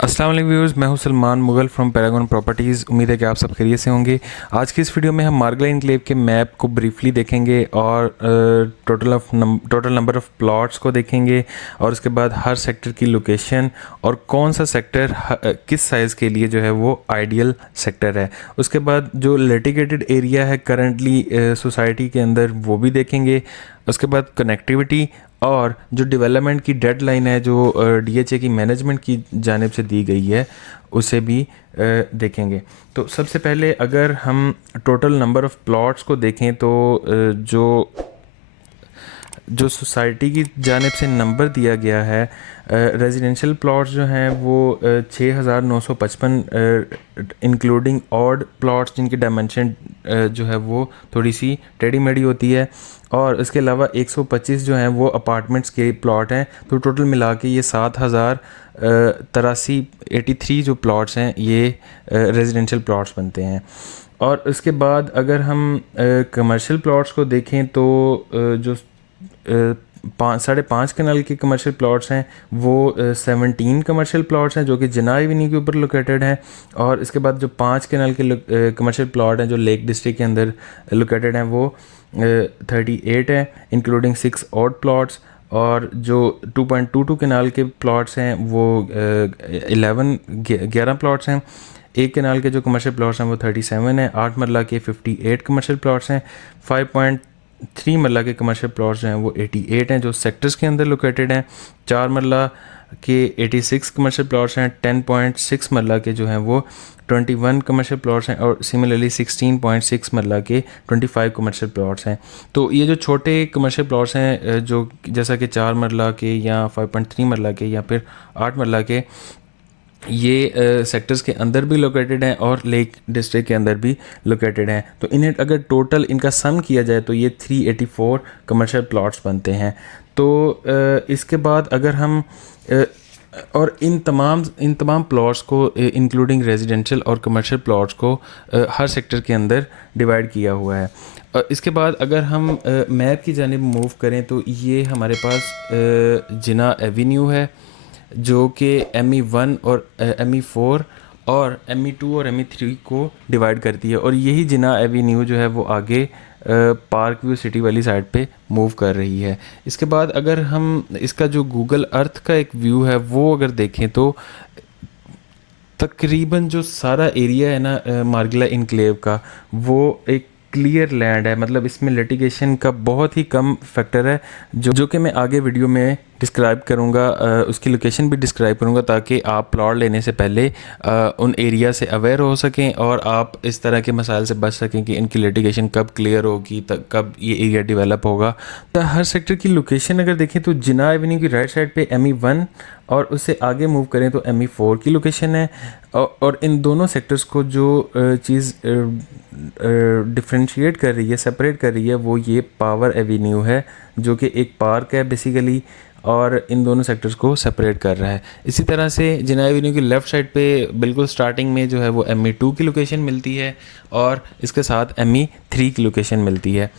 अस्सलाम वालेकुम व्यूअर्स, मैं हूं Salman Mughal from Paragon properties. उम्मीद है कि आप सब खैरियत से होंगे। आज की इस वीडियो में हम मार्गला इनक्लेव के मैप को ब्रीफली देखेंगे और टोटल नंबर ऑफ प्लॉट्स को देखेंगे और उसके बाद हर सेक्टर की लोकेशन और कौन सा सेक्टर किस साइज़ के लिए जो है वो आइडियल सेक्टर है। उसके बाद जो लिटिगेटेड एरिया है करंटली सोसाइटी के अंदर वो भी देखेंगे। उसके बाद कनेक्टिविटी और जो डेवलपमेंट की डेडलाइन है जो डीएचए की मैनेजमेंट की जानिब से दी गई है उसे भी देखेंगे। तो सबसे पहले अगर हम टोटल नंबर ऑफ़ प्लॉट्स को देखें तो जो जो सोसाइटी की जानिब से नंबर दिया गया है, रेजिडेंशियल प्लॉट्स जो हैं वो 6,955 इंक्लूडिंग ऑड प्लॉट्स जिनकी डायमेंशन जो है वो थोड़ी सी टेढ़ी मेढ़ी होती है, और इसके अलावा 125 जो हैं वो अपार्टमेंट्स के प्लॉट हैं। तो टोटल मिला के ये 7,083 जो प्लॉट्स हैं ये रेजिडेंशियल प्लॉट्स बनते हैं। और उसके बाद अगर हम कमर्शियल प्लॉट्स को देखें तो जो 5.5 कनाल के कमर्शियल प्लॉट्स हैं वो 17 कमर्शियल प्लॉट्स हैं जो कि जिना एवेन्यू के ऊपर लोकेटेड हैं। और इसके बाद जो 5 कनाल के कमर्शियल प्लॉट हैं जो लेक डिस्ट्रिक्ट के अंदर लोकेटेड हैं वो 38 है इंक्लूडिंग 6 ऑड प्लॉट्स। और जो 2.22 कनाल के प्लॉट्स हैं वो 11 प्लॉट्स हैं। एक कनाल के जो कमर्शियल प्लॉट्स हैं वो 37 है। 8 मरला के 58 कमर्शियल प्लॉट्स हैं। 5.3 मरला के कमर्शियल प्लॉट्स जो हैं वो 88 हैं जो सेक्टर्स के अंदर लोकेटेड हैं। 4 मरला के 86 कमर्शियल प्लॉट्स हैं। 10.6 मरला के जो हैं वो 21 कमर्शियल प्लॉट्स हैं और सिमिलरली 16.6 मरला के 25 कमर्शियल प्लॉट्स हैं। तो ये जो छोटे कमर्शियल प्लॉट्स हैं जो जैसा कि 4 मरला के या 5.3 मरला के या फिर 8 मरला के, ये सेक्टर्स के अंदर भी लोकेटेड हैं और लेक डिस्ट्रिक्ट के अंदर भी लोकेटेड हैं। तो इन्हें अगर टोटल इनका सम किया जाए तो ये 384 कमर्शियल प्लॉट्स बनते हैं। तो इसके बाद अगर हम और इन तमाम प्लॉट्स को इंक्लूडिंग रेजिडेंशियल और कमर्शियल प्लॉट्स को हर सेक्टर के अंदर डिवाइड किया हुआ है। इसके बाद अगर हम मैप की जानिब मूव करें तो ये हमारे पास जिना एवेन्यू है जो कि ME1 और ME4 और ME2 और ME3 को डिवाइड करती है, और यही जिना एवेन्यू जो है वो आगे पार्क व्यू सिटी वाली साइड पे मूव कर रही है। इसके बाद अगर हम इसका जो गूगल अर्थ का एक व्यू है वो अगर देखें तो तकरीबन जो सारा एरिया है ना मार्गिला इनक्लेव का, वो एक क्लियर लैंड है। मतलब इसमें लिटिगेशन का बहुत ही कम फैक्टर है जो कि मैं आगे वीडियो में डिस्क्राइब करूँगा। उसकी लोकेशन भी डिस्क्राइब करूँगा ताकि आप प्लॉट लेने से पहले उन एरिया से अवेयर हो सकें और आप इस तरह के मसाइल से बच सकें कि इनकी लिटिगेशन कब क्लियर होगी, कब ये एरिया डेवलप होगा। तो हर सेक्टर की लोकेशन अगर देखें तो जिना एवेन्यू की राइट साइड पे ME1 और उससे आगे मूव करें तो ME4 की लोकेशन है। और इन दोनों सेक्टर्स को जो चीज़ डिफ्रेंशिएट कर रही है, सेपरेट कर रही है, वो ये पावर एवेन्यू है जो कि एक पार्क है बेसिकली, और इन दोनों सेक्टर्स को सेपरेट कर रहा है। इसी तरह से जिना एवेन्यू की लेफ़्ट साइड पे बिल्कुल स्टार्टिंग में जो है वो ME2 की लोकेशन मिलती है और इसके साथ ME3 की लोकेशन मिलती है।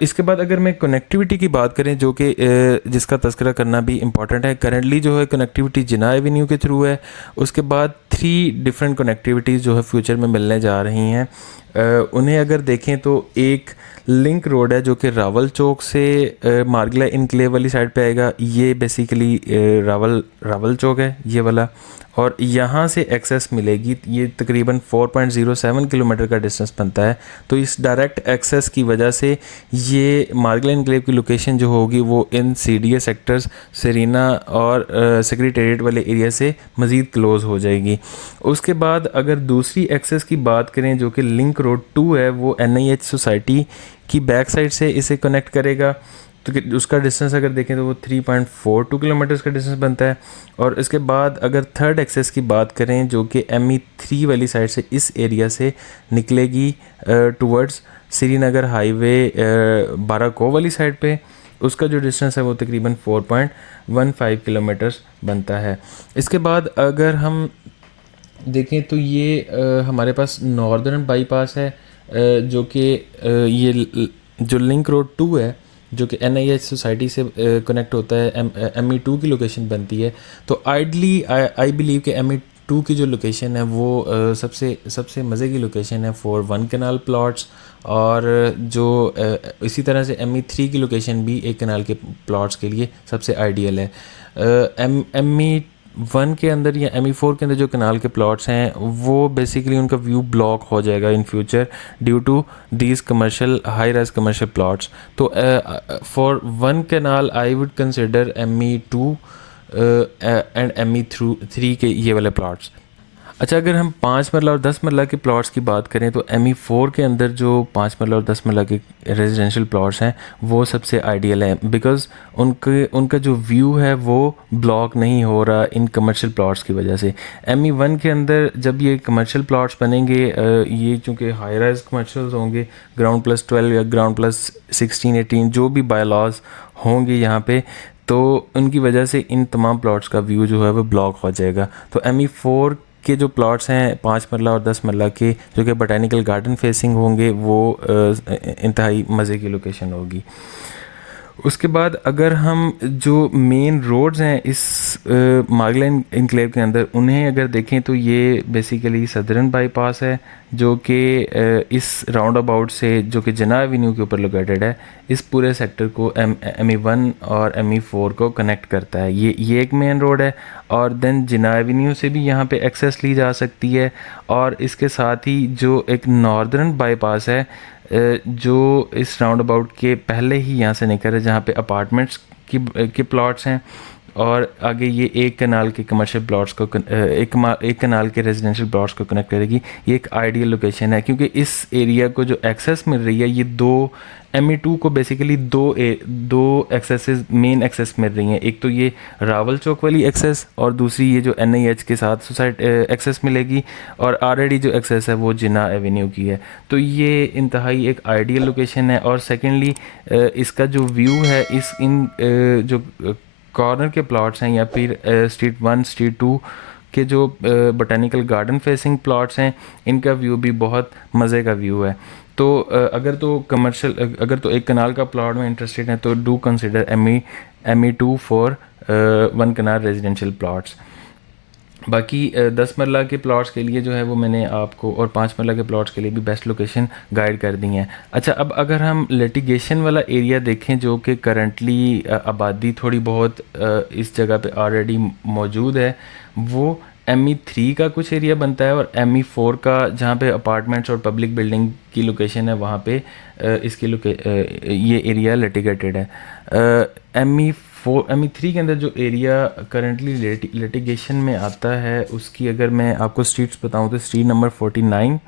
इसके बाद अगर मैं कनेक्टिविटी की बात करें जो कि जिसका तज़किरा करना भी इम्पॉर्टेंट है, करंटली जो है कनेक्टिविटी जिना एवेन्यू के थ्रू है। उसके बाद 3 डिफरेंट कनेक्टिविटीज़ जो है फ्यूचर में मिलने जा रही हैं। उन्हें अगर देखें तो एक लिंक रोड है जो कि रावल चौक से मार्गिला इनक्लेव वाली साइड पे आएगा। ये बेसिकली रावल चौक है ये वाला, और यहाँ से एक्सेस मिलेगी। ये तकरीबन 4.07 किलोमीटर का डिस्टेंस बनता है। तो इस डायरेक्ट एक्सेस की वजह से ये मार्गिला इनक्लेव की लोकेशन जो होगी वो इन CDA सेक्टर्स सरीना और सेक्रेटेरिएट वाले एरिया से मज़ीद क्लोज़ हो जाएगी। उसके बाद अगर दूसरी एक्सेस की बात करें जो कि लिंक रोड 2 है, वो NIH सोसाइटी की बैक साइड से इसे कनेक्ट करेगा। तो उसका डिस्टेंस अगर देखें तो वो 3.42 किलोमीटर्स का डिस्टेंस बनता है। और इसके बाद अगर थर्ड एक्सेस की बात करें जो कि ME3 वाली साइड से इस एरिया से निकलेगी टुवर्ड्स श्रीनगर हाईवे बाराको वाली साइड पे, उसका जो डिस्टेंस है वो तकरीबन 4.15 किलोमीटर्स बनता है। इसके बाद अगर हम देखें तो ये हमारे पास नॉर्दर्न बाईपास है जो कि ये जो लिंक रोड 2 है जो कि NIH सोसाइटी से कनेक्ट होता है, ME2 की लोकेशन बनती है। तो आइडली आई बिलीव कि ME2 की जो लोकेशन है वो सबसे सबसे मज़े की लोकेशन है फॉर वन कैनाल प्लॉट्स। और जो इसी तरह से ME3 की लोकेशन भी एक कैनाल के प्लॉट्स के लिए सबसे आइडियल है। ME1 के अंदर या ME4 के अंदर जो कनाल के प्लॉट्स हैं वो बेसिकली उनका व्यू ब्लॉक हो जाएगा in future due to these commercial high rise commercial plots. तो for one canal I would consider ME2 and ME3 के ये वाले प्लॉट्स। अच्छा, अगर हम 5 मरला और 10 मरला के प्लॉट्स की बात करें तो ME4 के अंदर जो 5 मरला और 10 मरला के रेजिडेंशियल प्लॉट्स हैं वो सबसे आइडियल हैं, बिकॉज़ उनका जो व्यू है वो ब्लॉक नहीं हो रहा इन कमर्शियल प्लॉट्स की वजह से। ME1 के अंदर जब ये कमर्शियल प्लॉट्स बनेंगे, ये चूँकि हाई राइज कमर्शियल्स होंगे, GR+12 या GR+16 18 जो भी बायलॉज होंगे यहाँ पे, तो उनकी वजह से इन तमाम प्लॉट्स का व्यू जो है वो ब्लॉक हो जाएगा। तो ME4 के जो प्लॉट्स हैं 5 मरला और 10 मरला के, जो कि बोटैनिकल गार्डन फेसिंग होंगे, वो इंतहाई मज़े की लोकेशन होगी। उसके बाद अगर हम जो मेन रोड्स हैं इस मार्गलन इनक्लेव के अंदर उन्हें अगर देखें तो ये बेसिकली सदर्न बाईपास है, जो कि इस राउंड अबाउट से, जो कि जिन्ना एवेन्यू के ऊपर लोकेटेड है, इस पूरे सेक्टर को ME1 और ME4 को कनेक्ट करता है। ये एक मेन रोड है। और देन जिन्ना एवेन्यू से भी यहाँ पे एक्सेस ली जा सकती है। और इसके साथ ही जो एक नॉर्दर्न बाईपास है जो इस राउंड अबाउट के पहले ही यहाँ से निकल रहा है, जहाँ पे अपार्टमेंट्स के प्लॉट्स हैं, और आगे ये एक कनाल के कमर्शियल प्लॉट्स को एक कनाल के रेजिडेंशियल प्लॉट्स को कनेक्ट करेगी। ये एक आइडियल लोकेशन है क्योंकि इस एरिया को जो एक्सेस मिल रही है, ये दो ME2 को बेसिकली दो एक्सेसेस, मेन एक्सेस मिल रही हैं। एक तो ये रावल चौक वाली एक्सेस, और दूसरी ये जो NIH के साथ एक्सेस मिलेगी, और ऑलरेडी जो एक्सेस है वो जिन्ना एवेन्यू की है। तो ये इंतहाई एक आइडियल लोकेशन है। और सेकेंडली इसका जो व्यू है, जो कॉर्नर के प्लॉट्स हैं या फिर स्ट्रीट 1 स्ट्रीट 2 के जो बोटैनिकल गार्डन फेसिंग प्लॉट्स हैं, इनका व्यू भी बहुत मज़े का व्यू है। तो अगर तो एक कनाल का प्लॉट में इंटरेस्टेड है तो do consider ME2 for one kanal residential plots. बाकी 10 मरला के प्लॉट्स के लिए जो है वो मैंने आपको, और 5 मरला के प्लॉट्स के लिए भी बेस्ट लोकेशन गाइड कर दी हैं। अच्छा, अब अगर हम लिटिगेशन वाला एरिया देखें, जो कि करंटली आबादी थोड़ी बहुत इस जगह पे ऑलरेडी मौजूद है, वो ME3 का कुछ एरिया बनता है, और ME4 का जहाँ पे अपार्टमेंट्स और पब्लिक बिल्डिंग की लोकेशन है वहाँ पे ये एरिया लिटिगेटेड है। ME3 के अंदर जो एरिया करंटली लिटिगेशन में आता है, उसकी अगर मैं आपको स्ट्रीट्स बताऊं तो street number 49,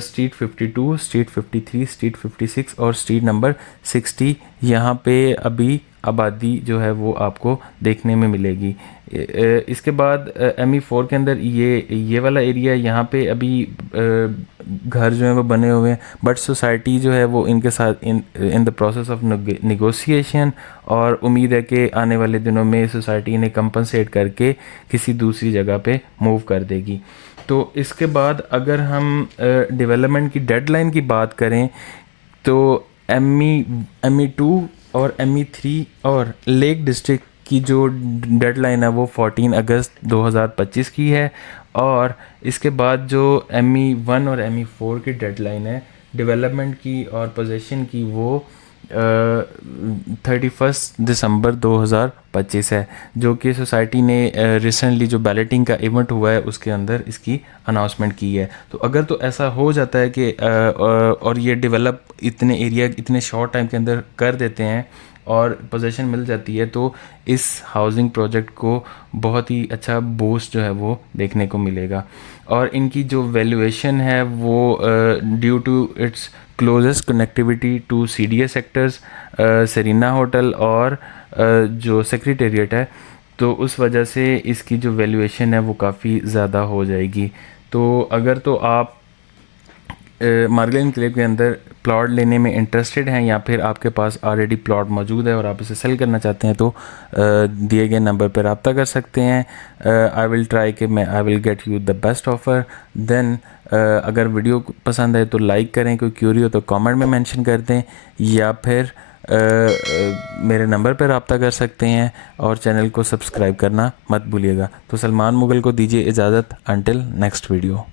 street 52, street 53, street 56 और स्ट्रीट नंबर 60, यहाँ पे अभी आबादी जो है वो आपको देखने में मिलेगी। इसके बाद ME4 के अंदर ये वाला एरिया, यहाँ पे अभी घर जो है वो बने हुए हैं, बट सोसाइटी जो है वो इनके साथ in the process of negotiation, और उम्मीद है कि आने वाले दिनों में सोसाइटी इन्हें कंपनसेट करके किसी दूसरी जगह पे मूव कर देगी। तो इसके बाद अगर हम डेवलपमेंट की डेडलाइन की बात करें तो ME2 और ME3 और लेक डिस्ट्रिक्ट की जो डेडलाइन है वो 14 अगस्त 2025 की है। और इसके बाद जो ME1 और ME4 की डेडलाइन है डेवलपमेंट की और पोजेशन की, वो 31 दिसंबर 2025 है, जो कि सोसाइटी ने रिसेंटली जो बैलेटिंग का इवेंट हुआ है उसके अंदर इसकी अनाउंसमेंट की है। तो अगर तो ऐसा हो जाता है कि और ये डेवलप इतने एरिया इतने शॉर्ट टाइम के अंदर कर देते हैं और पोजीशन मिल जाती है, तो इस हाउसिंग प्रोजेक्ट को बहुत ही अच्छा बूस्ट जो है वो देखने को मिलेगा। और इनकी जो वैल्यूएशन है वो due to its closest connectivity to CDA sectors, Serena hotel और जो सेक्रेटेरिएट है, तो उस वजह से इसकी जो वैल्यूएशन है वो काफ़ी ज़्यादा हो जाएगी। तो अगर तो आप मार्गलन इनक्लेव के अंदर प्लॉट लेने में इंटरेस्टेड हैं, या फिर आपके पास ऑलरेडी प्लॉट मौजूद है और आप इसे सेल करना चाहते हैं, तो दिए गए नंबर पर रब्ता कर सकते हैं। आई विल ट्राई कि I will get you the best offer. Then अगर वीडियो पसंद आए तो लाइक करें, कोई क्यूरी हो तो कमेंट में मेंशन कर दें, या फिर मेरे नंबर पर रब्ता कर सकते हैं और चैनल को सब्सक्राइब करना मत भूलिएगा। तो सलमान मुग़ल को दीजिए इजाज़त, अंटिल नेक्स्ट वीडियो।